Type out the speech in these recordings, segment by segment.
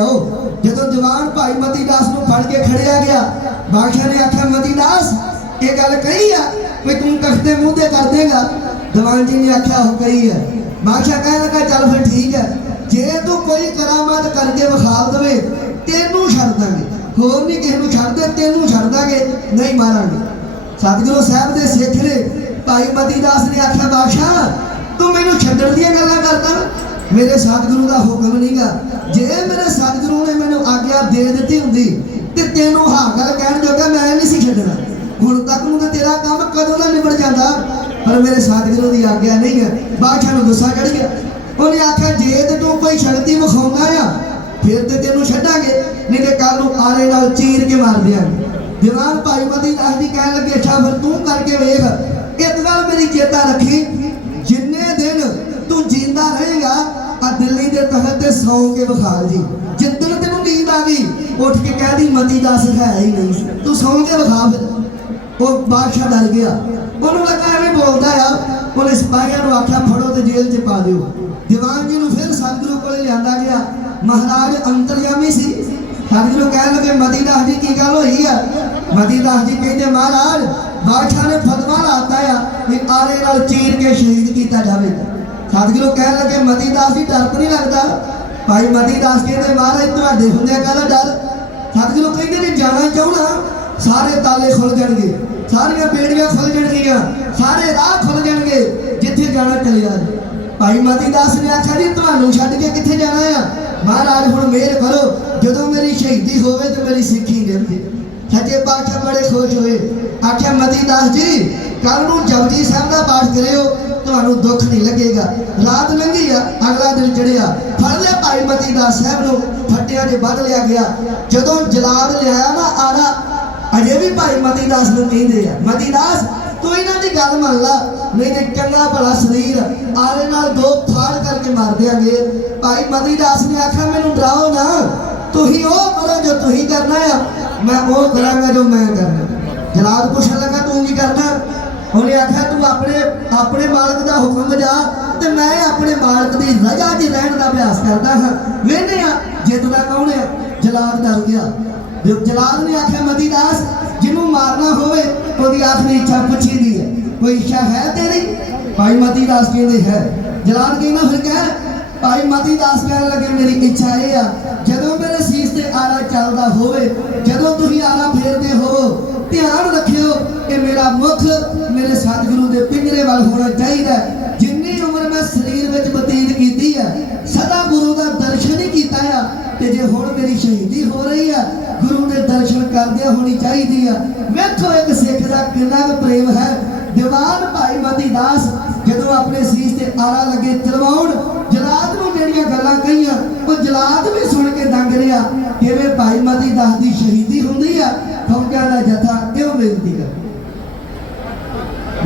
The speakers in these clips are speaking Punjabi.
ਆਓ ਜਦੋਂ ਦੀਵਾਨ ਭਾਈ ਮਤੀ ਦਾਸ ਨੂੰ ਫੜ ਕੇ ਖੜਿਆ ਗਿਆ, ਬਾਦਸ਼ਾਹ ਨੇ ਆਖਿਆ, ਮਤੀ ਦਾਸ, ਇਹ ਗੱਲ ਕਹੀ ਆ ਵੀ ਤੂੰ ਕਸ਼ਤੇ ਮੂੰਹ ਤੇ ਕਰ ਦੇਗਾ? ਦੀਵਾਨ ਜੀ ਨੇ ਆਖਿਆ, ਉਹ ਕਹੀ ਹੈ। ਬਾਦਸ਼ਾਹ ਕਹਿਣ ਲੱਗਾ, ਚੱਲ ਫਿਰ ਠੀਕ ਹੈ। ਜੇ ਤੂੰ ਕੋਈ ਕਰਾਮਾਤ ਕਰਕੇ ਵਿਖਾ ਦੇਵੇ, ਤੈਨੂੰ ਛੱਡ ਦਾਂਗੇ। ਹੋਰ ਨਹੀਂ ਕਿਸੇ ਨੂੰ ਛੱਡ ਦੇ ਤੈਨੂੰ ਛੱਡ ਦਾਂਗੇ। ਨਹੀਂ ਮਾਰਾਂਗੇ। ਸਤਿਗੁਰੂ ਸਾਹਿਬ ਦੇ ਸਿੱਖ ਨੇ ਭਾਈ ਮਤੀ ਦਾਸ ਨੇ ਆਖਿਆ, ਬਾਦਸ਼ਾਹ, ਤੂੰ ਮੈਨੂੰ ਛੱਡਣ ਦੀਆਂ ਗੱਲਾਂ ਕਰਦਾ ਮੇਰੇ ਸਤਿਗੁਰੂ ਦਾ ਹੁਕਮ ਨਹੀਂਗਾ ਜੇ ਮੇਰੇ ਸਤਿਗੁਰੂ ਨੇ ਮੈਨੂੰ ਆਗਿਆ ਦੇ ਦਿੱਤੀ ਹੁੰਦੀ, ਤੇ ਤੈਨੂੰ ਹਾਂ ਗੱਲ ਕਹਿਣ ਜੋਗਾ ਮੈਂ ਨਹੀਂ ਸੀ ਛੱਡਣਾ। ਹੁਣ ਤੱਕ ਨੂੰ ਤੇ ਤੇਰਾ ਕੰਮ ਕਦੋਂ ਦਾ ਨਿਬੜ ਜਾਂਦਾ? ਪਰ ਮੇਰੇ ਸਤਿਗੁਰੂ ਦੀ ਆਗਿਆ ਨਹੀਂ ਹੈ। ਬਾਦਸ਼ਾਹ ਨੂੰ ਗੁੱਸਾ ਚੜ ਗਿਆ। ਉਹਨੇ ਆਖਿਆ, ਜੇ ਤੇ ਤੂੰ ਕੋਈ ਸ਼ਕਤੀ ਵਿਖਾਉਂਦਾ ਆ, ਫਿਰ ਤੇ ਤੈਨੂੰ ਛੱਡਾਂਗੇ। ਨਹੀਂ ਤੇ ਕੱਲ ਨੂੰ ਆਰੇ ਨਾਲ ਚੀਰ ਕੇ ਮਾਰ ਦਿਆਂਗੇ। ਦੀਵਾਨ ਭਾਈ ਮਤੀ ਦਾਸ ਦੀ ਕਹਿਣ ਲੱਗੇ, ਅੱਛਾ, ਫਿਰ ਤੂੰ ਕਰਕੇ ਵੇਖ। ਇੱਕ ਗੱਲ ਮੇਰੀ ਚੇਤਾ ਰੱਖੀ। ਜਿੰਦਾ ਰਹੇਗਾ ਦਿੱਲੀ ਦੇ ਤਖਤ ਤੇ ਸੌਂ ਕੇ ਵਿਖਾ ਜੀ। ਜਿੱਦਣ ਤੈਨੂੰ ਨੀਂਦ ਆ ਗਈ, ਉੱਠ ਕੇ ਕਹਿਦੀ ਮਤੀ ਦਾਸ ਹੈ ਹੀ ਨਹੀਂ। ਤੂੰ ਸੌਂ ਕੇ ਵਿਖਾ ਫਿਰ। ਉਹ ਬਾਦਸ਼ਾਹ ਡਰ ਗਿਆ। ਉਹਨੂੰ ਲੱਗਾ ਐਵੇਂ ਬੋਲਦਾ ਆ ਉਹਨੇ ਸਿਪਾਹੀਆਂ ਨੂੰ ਆਖਿਆ, ਫੜੋ ਤੇ ਜੇਲ੍ਹ 'ਚ ਪਾ ਦਿਓ। ਦੀਵਾਨ ਜੀ ਨੂੰ ਫਿਰ ਸਤਿਗੁਰੂ ਕੋਲੇ ਲਿਆਂਦਾ ਗਿਆ। ਮਹਾਰਾਜ ਅੰਤਰਯਾਮੀ ਸੀ। ਸਤਿਗੁਰੂ ਕਹਿਣ ਲੱਗੇ, ਮਤੀ ਦਾਸ ਜੀ, ਕੀ ਗੱਲ ਹੋਈ ਆ? ਮਤੀ ਦਾਸ ਜੀ ਕਹਿੰਦੇ, ਮਹਾਰਾਜ, ਬਾਦਸ਼ਾਹ ਨੇ ਫਤਵਾ ਲਾਤਾ ਆ ਵੀ ਆਰੇ ਨਾਲ ਚੀਰ ਕੇ ਸ਼ਹੀਦ ਕੀਤਾ ਜਾਵੇ ਸਤਿਗੁਰੂ ਕਹਿਣ ਲੱਗੇ, ਮਤੀ ਦਾਸ ਜੀ, ਡਰ ਨਹੀਂ ਲੱਗਦਾ? ਭਾਈ ਮਤੀ ਦਾਸ ਕਹਿੰਦੇ ਮਹਾਰਾਜ ਤੁਹਾਡੇ ਹੁੰਦਿਆਂ ਕਾਹਦਾ ਡਰ? ਸਤਿਗੁਰੂ ਕਹਿੰਦੇ ਜੇ ਜਾਣਾ ਚਾਹਣਾ ਸਾਰੇ ਤਾਲੇ ਖੁੱਲ ਜਾਣਗੇ। ਸਾਰੀਆਂ ਬੇੜੀਆਂ ਖੁੱਲ ਜਾਣਗੀਆਂ। ਸਾਰੇ ਰਾਹ ਖੁੱਲ ਜਾਣਗੇ, ਜਿੱਥੇ ਜਾਣਾ ਚਲੇ ਭਾਈ ਮਤੀ ਦਾਸ ਨੇ ਆਖਿਆ, ਜੀ, ਤੁਹਾਨੂੰ ਛੱਡ ਕੇ ਕਿੱਥੇ ਜਾਣਾ ਆ? ਮਹਾਰਾਜ, ਹੁਣ ਮਿਹਰ ਕਰੋ। ਜਦੋਂ ਮੇਰੀ ਸ਼ਹੀਦੀ ਹੋਵੇ ਤੇ ਮੇਰੀ ਸਿੱਖੀ ਨਿਭ ਜੇ ਸੱਚੇ ਪਾਤਸ਼ਾਹ ਬੜੇ ਖੁਸ਼ ਹੋਏ। ਆਖਿਆ, ਮਤੀ ਦਾਸ ਜੀ ਕੱਲ ਨੂੰ ਜਪਜੀ ਸਾਹਿਬ ਦਾ ਪਾਠ ਕਰਿਓ। ਤੁਹਾਨੂੰ ਦੁੱਖ ਨਹੀਂ ਲੱਗੇਗਾ। ਰਾਤ ਲੰਘੀ ਆ, ਅਗਲਾ ਦਿਨ ਚੜਿਆ ਫੜ ਲਿਆ ਭਾਈ ਮਤੀ ਦਾਸ ਸਾਹਿਬ ਨੂੰ, ਫੱਟਿਆਂ 'ਚ ਵੱਢ ਲਿਆ ਗਿਆ। ਜਦੋਂ ਜਲਾਦ ਲਿਆਇਆ ਨਾ ਆਰਾ, ਅਜੇ ਵੀ ਭਾਈ ਮਤੀ ਦਾਸ ਨੂੰ ਕਹਿੰਦੇ ਆ। ਮਤੀ ਦਾਸ, ਤੂੰ ਇਹਨਾਂ ਦੀ ਗੱਲ ਮੰਨ ਲਾ। ਨਹੀਂ ਚੰਗਾ ਭਲਾ ਸਰੀਰ, ਆਰੇ ਨਾਲ ਦੋ ਫਾੜ ਕਰਕੇ ਮਾਰ ਦਿਆਂਗੇ। ਭਾਈ ਮਤੀ ਦਾਸ ਨੇ ਆਖਿਆ, ਮੈਨੂੰ ਡਰਾਓ ਨਾ। ਤੁਸੀਂ ਉਹ ਕਰੋ ਜੋ ਤੁਸੀਂ ਕਰਨਾ ਆ। ਮੈਂ ਉਹ ਕਰਾਂਗਾ ਜੋ ਮੈਂ ਕਰਨਾ। ਜਲਾਦ ਪੁੱਛਣ ਲੱਗਾ, ਤੂੰ ਕੀ ਕਰਨਾ? ਉਹਨੇ ਆਖਿਆ, ਤੂੰ ਆਪਣੇ ਆਪਣੇ ਮਾਲਕ ਦਾ ਹੁਕਮ ਜਾ ਤੇ ਮੈਂ ਆਪਣੇ ਮਾਲਕ ਦੀ ਰਜ਼ਾ 'ਚ ਰਹਿਣ ਦਾ ਅਭਿਆਸ ਕਰਦਾ ਹਾਂ। ਵੇਨੇ ਆ ਜਿੱਤਦਾ ਕੌਣ ਆ ਜਲਾਦ ਡਰ ਗਿਆ। ਜੋ ਜਲਾਦ ਨੇ ਆਖਿਆ ਮਤੀ ਦਾਸ, ਜਿਹਨੂੰ ਮਾਰਨਾ ਹੋਵੇ, ਉਹਦੀ ਆਖਰੀ ਇੱਛਾ ਪੁੱਛੀ ਦੀ ਹੈ। ਕੋਈ ਇੱਛਾ ਹੈ ਤੇਰੀ? ਭਾਈ ਮਤੀ ਦਾਸ ਕਹਿੰਦੇ, ਹੈ। ਜਲਾਦ ਕਹਿੰਦਾ, ਫਿਰ ਕਹਿ, ਭਾਈ ਮਤੀ ਦਾਸ ਕਹਿਣ ਲੱਗੇ, ਮੇਰੀ ਇੱਛਾ ਇਹ ਆ, ਜਦੋਂ ਮੇਰੇ ਸੀਸ ਤੇ ਆਰਾ ਚੱਲਦਾ ਹੋਵੇ, ਜਦੋਂ ਤੁਸੀਂ ਆਰਾ ਫੇਰਦੇ ਹੋ ਧਿਆਨ ਰੱਖਿਓ ਕਿ ਮੇਰਾ ਮੁਖ ਮੇਰੇ ਸਤਿਗੁਰੂ ਦੇ ਪਿੰਜਰੇ ਵੱਲ ਹੋਣਾ ਚਾਹੀਦਾ ਜਿੰਨੀ ਉਮਰ ਮੈਂ ਸਰੀਰ ਵਿੱਚ ਬਤੀਤ ਕੀਤੀ ਹੈ, ਸਦਾ ਗੁਰੂ ਦਾ ਦਰਸ਼ਨ ਹੀ ਕੀਤਾ ਆ। ਤੇ ਜੇ ਹੁਣ ਮੇਰੀ ਸ਼ਹੀਦੀ ਹੋ ਰਹੀ ਆ ਗੁਰੂ ਦੇ ਦਰਸ਼ਨ ਕਰਦਿਆਂ ਹੋਣੀ ਚਾਹੀਦੀ ਆ। ਵੇਖੋ ਇੱਕ ਸਿੱਖ ਦਾ ਕਿੰਨਾ ਪ੍ਰੇਮ ਹੈ? ਦੀਵਾਨ ਭਾਈ ਮਤੀ ਦਾਸ ਜਦੋਂ ਆਪਣੇ ਸੀਸ ਤੇ ਆਲਾ ਲੱਗੇ ਚਲਵਾਉਣ ਜਲਾਦ ਨੂੰ ਜਿਹੜੀਆਂ ਗੱਲਾਂ ਕਹੀਆਂ, ਉਹ ਜਲਾਦ ਵੀ ਸੁਣ ਕੇ ਦੰਗ ਰਿਹਾ। ਕਿਵੇਂ ਭਾਈ ਮਤੀ ਦਾਸ ਦੀ ਸ਼ਹੀਦੀ ਹੁੰਦੀ ਆ ਫੌਜਾਂ ਦਾ ਜਥਾ ਕਿਉਂ ਬੇਨਤੀ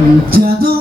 ਕਰ ਜਦੋਂ ਪਾਵ